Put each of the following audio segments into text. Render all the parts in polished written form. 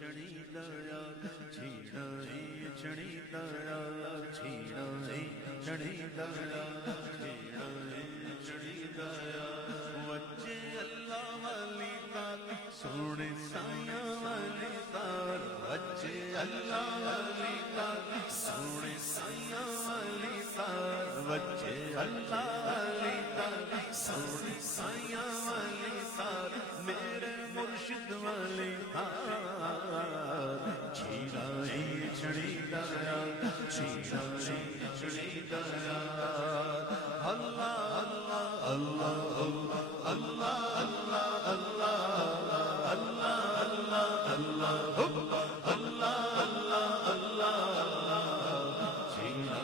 چھڑی دایا چھیڑا چھڑی دایا چھیڑا چھڑی دایا چھیڑا چھڑی دایا وجے اللہ والی تار سونے سایاں والی تار وجے اللہ والی تار سونے سایاں والی تار وجے اللہ والی تار سونے سایاں والی تار میرے مرشد والی تار چھیڑا چھڑی دایا چھیڑا چھڑی دایا اللہ اللہ اللہ اللہ اللہ اللہ اللہ اللہ اللہ چھیڑا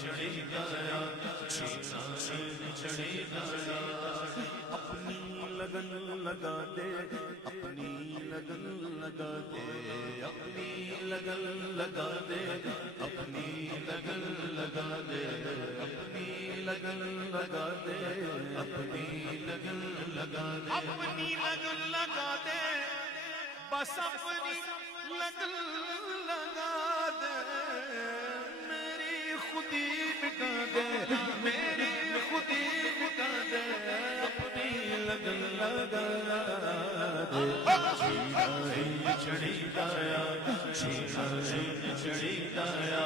چھڑی دایا چھیڑا چھڑی دایا اپنی لگن لگا دے اپنی لگن لگا دے اپنی لگن لگا دے اپنی لگن لگا دے اپنی لگن لگا دے اپنی لگن لگا دے اپنی لگن لگا دے بس اپنی لگن لگا دے میری خودی مٹا دے میری خودی مٹا دے اپنی لگن لگا دے چھیڑا چھڑی دایا چھیڑا چھڑی دایا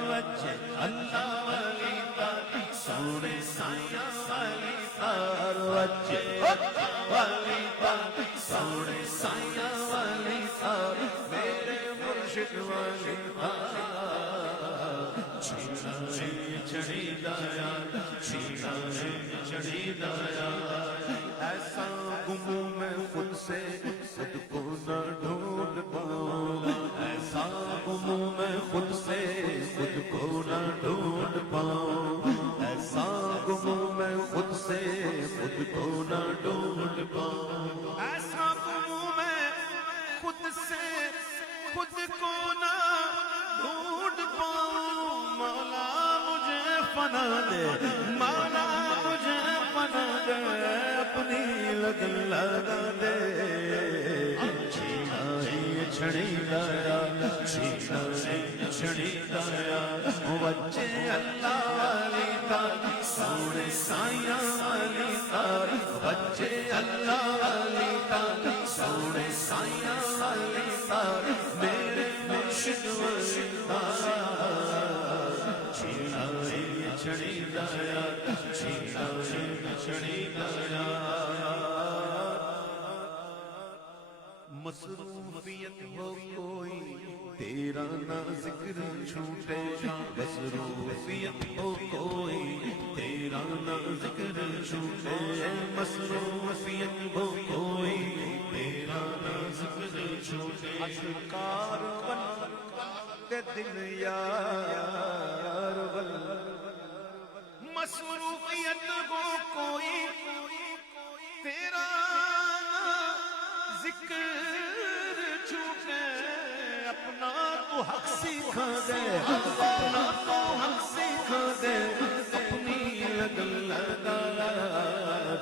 وجہ اللہ والی تار سونے سایاں والی تار وجہ والی تار سونے سایاں والی تار میرے مرشد والی تار چھیڑا چھڑی دایا چھیڑا چھڑی دایا ایسا گموں میں خود سے خود کو نہ ڈھونڈ پاؤں ایسا گموں میں خود سے خود کو نہ ڈھونڈ پاؤں ایسا گموں میں خود سے خود کو نہ ڈھونڈ پاؤں ایسا گموں میں خود سے خود کو نہ ڈھونڈ پاؤں مولا مجھے فنا دے مولا مجھے فنا دے اپنی لگن لگا دے چھیڑا چھڑی دایا چھیڑا چھڑی دایا وجے اللہ والی تار سونے سایاں والی تار وجے اللہ والی تار سونے سایاں والی تار میرے مرشد والی تار چھیڑا چھڑی دایا چھیڑا چھڑی دایا مصروفیت ہو کوئی تیرا نہ ذکر چھوٹے مصروفیت ہو کوئی تیرا نہ ذکر چھوٹے مصروفیت ہو کوئی تیرا نہ ذکر چھوٹے اشکار بن کے دل یار بن مصروفیت ہو کوئی تیرا ذکر چھوٹے اپنا تو حق سکھا دے اپنا تو حق سکھا دے اپنی لگن لگا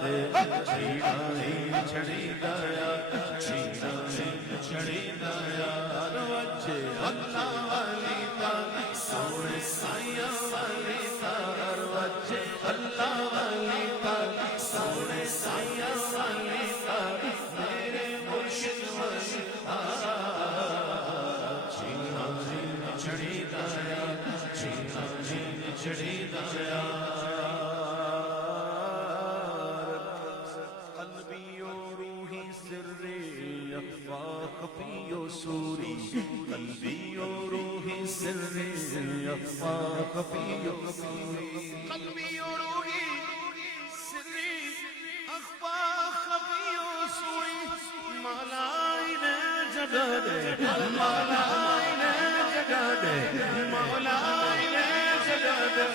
دے چھیڑا چھڑی دایا چھیڑا چھڑی دایا وجہ اللہ والی تار سونے سایاں والی تار وجہ اللہ والی تار سونے سایاں والی تار میرے مرشد والی تار چھیڑا چھڑی دایا چھیڑا چھڑی دایا قلبی و روحی سری اخفا خفی و سوری قلبی و روحی سری اخفا خفی و سوری قلبی و روحی سری اخفا خفی و سوری مولا انہیں جگہ دے مولا انہیں جگہ دے مولا انہیں جگہ دے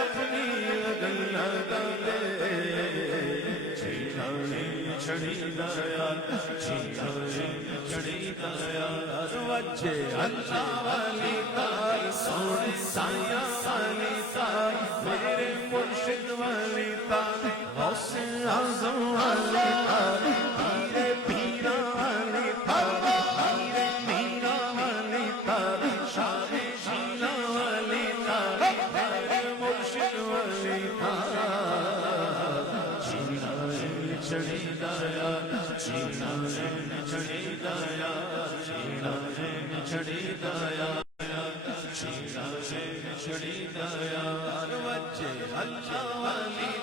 اپنی لگن لگا دے چھیڑا چھڑی دایا چھیڑا چھڑی دایا وجہ اللہ والی تار سونے سایاں والی تار میرے مرشد والی تار غوث اعظم والی تار پیرے پیرا والی تار پیرے چڑی دایا چینا چڑی دایا چینا چڑی دایا چینا چڑی دایا وجہ اللہ والی